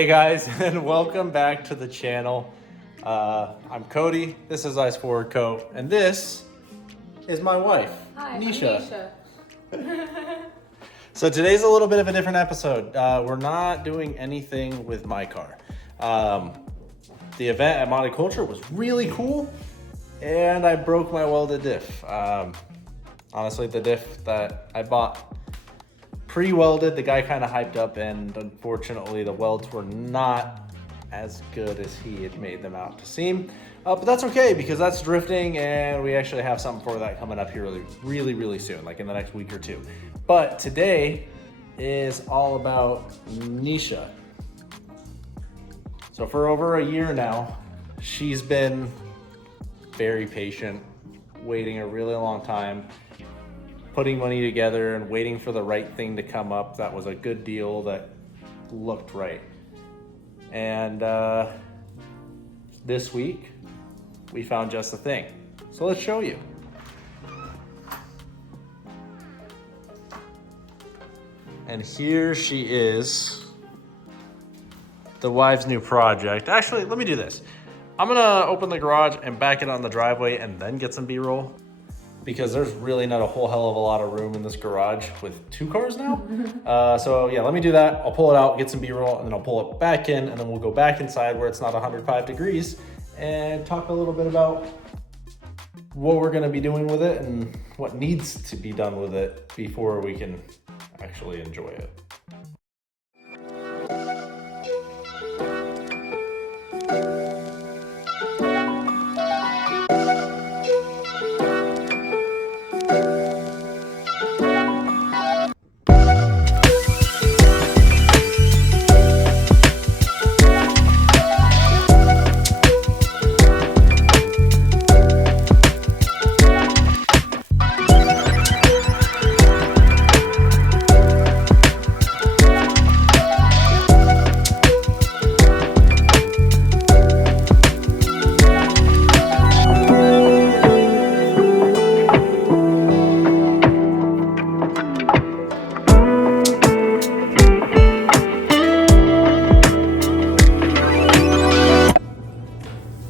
Hey guys, and welcome back to the channel. I'm Cody, this is Ice Forward Co, and this is my wife, Hi, Nisha. I'm Nisha. So today's a little bit of a different episode. We're not doing anything with my car. The event at Monoculture was really cool, and I broke my welded diff. Honestly, the diff that I bought pre-welded, the guy kind of hyped up, and unfortunately the welds were not as good as he had made them out to seem. But that's okay, because that's drifting, and we actually have something for that coming up here really soon, like in the next week or two. But today is all about Nisha. So for over a year now, she's been very patient, waiting a really long time, putting money together and waiting for the right thing to come up that was a good deal that looked right. And this week we found just the thing. So let's show you. And here she is, the wife's new project. Actually, let me do this. I'm gonna open the garage and back it on the driveway and then get some B-roll, because there's really not a whole hell of a lot of room in this garage with two cars now. So yeah, let me do that. I'll pull it out, get some B-roll, and then I'll pull it back in, and then we'll go back inside where it's not 105 degrees and talk a little bit about what we're gonna be doing with it and what needs to be done with it before we can actually enjoy it.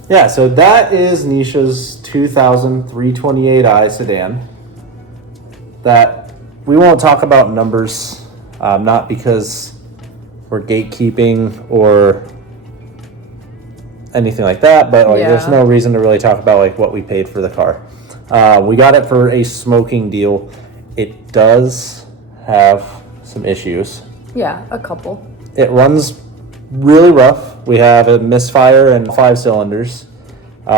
Yeah, so that is Nisha's 2003-28i sedan. That we won't talk about numbers, not because we're gatekeeping or anything like that, but there's no reason to really talk about like what we paid for the car. We got it for a smoking deal. It does have some issues. Yeah, a couple. It runs really rough. We have a misfire and 5 cylinders.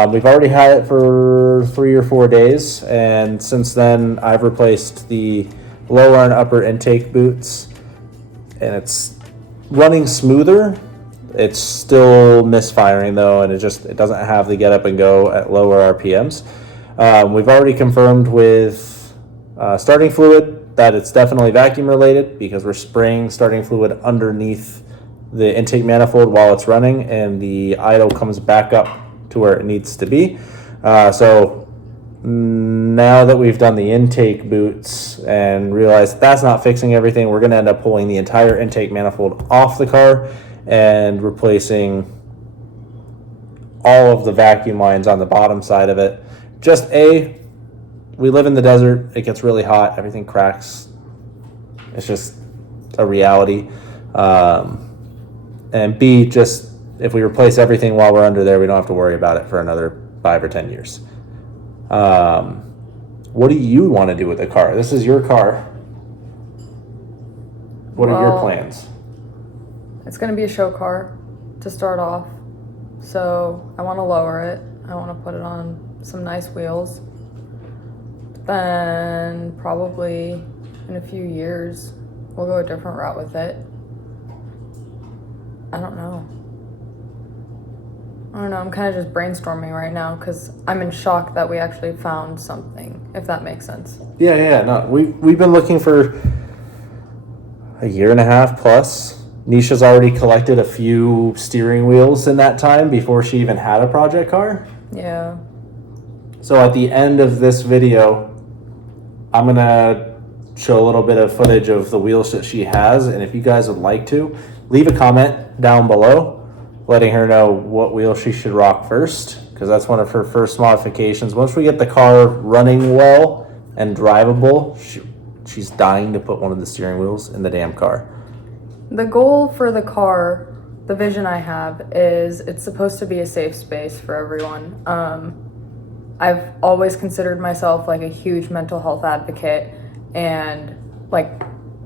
We've already had it for 3 or 4 days, and since then I've replaced the lower and upper intake boots, and it's running smoother. It's still misfiring though, and it doesn't have the get up and go at lower RPMs. We've already confirmed with starting fluid that it's definitely vacuum related, because we're spraying starting fluid underneath the intake manifold while it's running, and the idle comes back up to where it needs to be. So now that we've done the intake boots and realized that's not fixing everything, we're gonna end up pulling the entire intake manifold off the car and replacing all of the vacuum lines on the bottom side of it. We live in the desert, it gets really hot, everything cracks. It's just a reality. And B, just if we replace everything while we're under there, we don't have to worry about it for another 5 or 10 years. What do you want to do with the car? This is your car. What are your plans? It's going to be a show car to start off. So I want to lower it. I want to put it on some nice wheels. Then probably in a few years, we'll go a different route with it. I don't know. I'm kind of just brainstorming right now because I'm in shock that we actually found something, if that makes sense. Yeah. No, we've been looking for a year and a half plus. Nisha's already collected a few steering wheels in that time before she even had a project car. Yeah. So at the end of this video, I'm going to show a little bit of footage of the wheels that she has, and if you guys would like to, leave a comment down below letting her know what wheel she should rock first, because that's one of her first modifications. Once we get the car running well and drivable, she's dying to put one of the steering wheels in the damn car. The goal for the car, the vision I have, is it's supposed to be a safe space for everyone. I've always considered myself like a huge mental health advocate, and like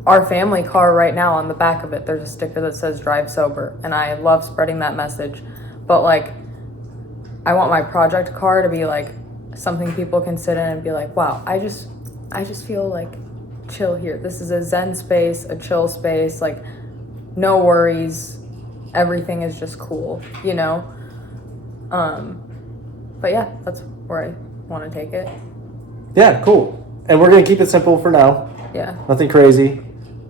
our family car right now, on the back of it, there's a sticker that says drive sober, and I love spreading that message. But like, I want my project car to be like something people can sit in and be like, wow, I just feel like chill here. This is a zen space, a chill space, like no worries, everything is just cool, you know? But yeah, that's where I want to take it. Yeah, cool. And we're gonna keep it simple for now. Yeah. Nothing crazy.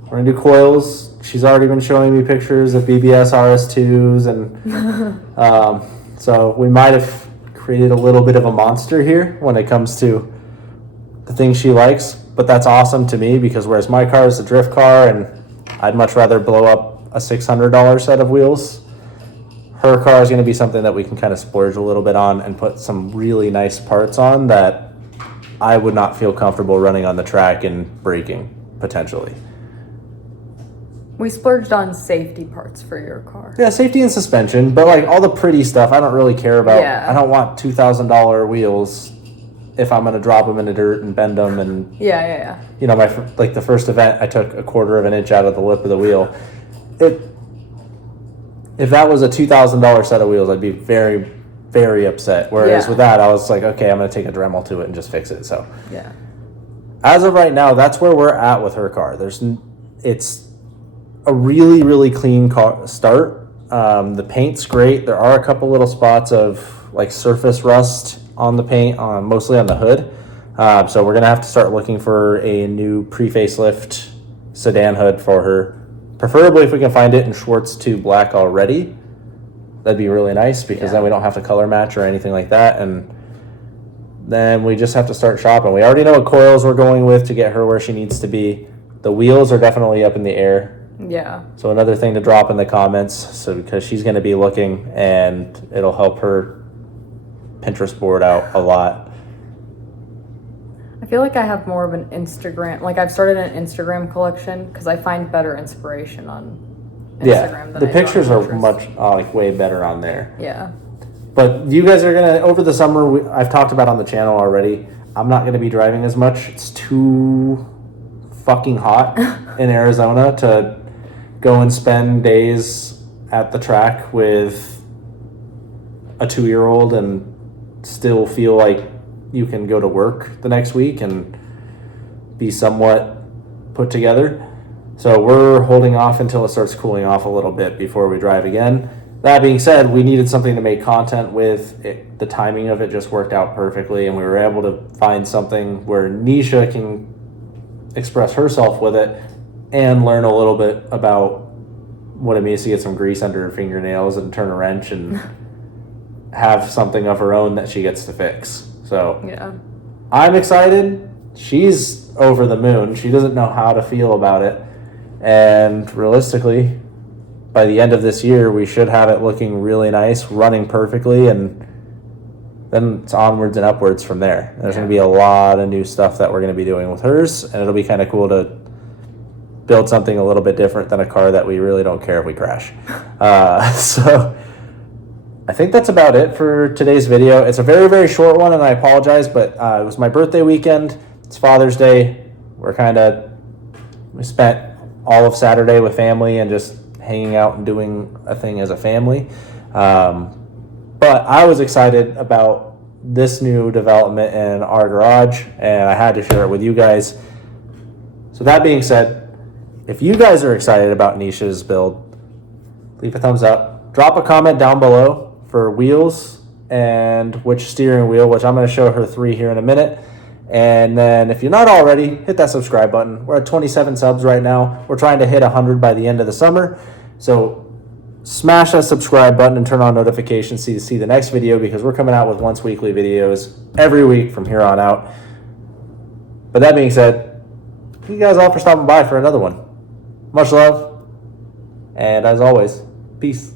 We're gonna do coils. She's already been showing me pictures of BBS RS2s, and so we might have created a little bit of a monster here when it comes to the things she likes. But that's awesome to me, because whereas my car is a drift car and I'd much rather blow up a $600 set of wheels, her car is going to be something that we can kind of splurge a little bit on and put some really nice parts on that I would not feel comfortable running on the track and breaking, potentially. We splurged on safety parts for your car. Yeah, safety and suspension, but like all the pretty stuff I don't really care about. Yeah. I don't want $2,000 wheels if I'm going to drop them in the dirt and bend them. And Yeah. you know, like the first event, I took 1/4 of an inch out of the lip of the wheel. If that was a $2,000 set of wheels, I'd be very, very upset. Whereas with that, I was like, okay, I'm going to take a Dremel to it and just fix it. So Yeah. as of right now, that's where we're at with her car. It's a really, really clean car start. The paint's great. There are a couple little spots of like surface rust on the paint, mostly on the hood. So we're gonna have to start looking for a new pre-facelift sedan hood for her. Preferably if we can find it in Schwartz 2 black already. That'd be really nice, because then we don't have to color match or anything like that. And then we just have to start shopping. We already know what coils we're going with to get her where she needs to be. The wheels are definitely up in the air. Yeah. So another thing to drop in the comments, so because she's going to be looking, and it'll help her Pinterest board out a lot. I feel like I have more of an Instagram, like I've started an Instagram collection because I find better inspiration on Instagram than The I do pictures on are Pinterest. much like way better on there. Yeah. But you guys are gonna, over the summer, I've talked about on the channel already, I'm not gonna be driving as much. It's too fucking hot in Arizona to go and spend days at the track with a 2-year-old and still feel like you can go to work the next week and be somewhat put together. So we're holding off until it starts cooling off a little bit before we drive again. That being said, we needed something to make content with. The timing of it just worked out perfectly, and we were able to find something where Nisha can express herself with it and learn a little bit about what it means to get some grease under her fingernails and turn a wrench and have something of her own that she gets to fix. So Yeah. I'm excited. She's over the moon. She doesn't know how to feel about it. And realistically, by the end of this year, we should have it looking really nice, running perfectly, and then it's onwards and upwards from there. There's going to be a lot of new stuff that we're going to be doing with hers, and it'll be kind of cool to build something a little bit different than a car that we really don't care if we crash. So I think that's about it for today's video. It's a very, very short one, and I apologize, but it was my birthday weekend. It's Father's Day. We spent all of Saturday with family and just hanging out and doing a thing as a family. But I was excited about this new development in our garage, and I had to share it with you guys. So that being said, if you guys are excited about Nishas' build, leave a thumbs up. Drop a comment down below for wheels and which steering wheel, which I'm going to show her 3 here in a minute. And then if you're not already, hit that subscribe button. We're at 27 subs right now. We're trying to hit 100 by the end of the summer. So smash that subscribe button and turn on notifications to see the next video, because we're coming out with once weekly videos every week from here on out. But that being said, thank you guys all for stopping by for another one. Much love. And as always, peace.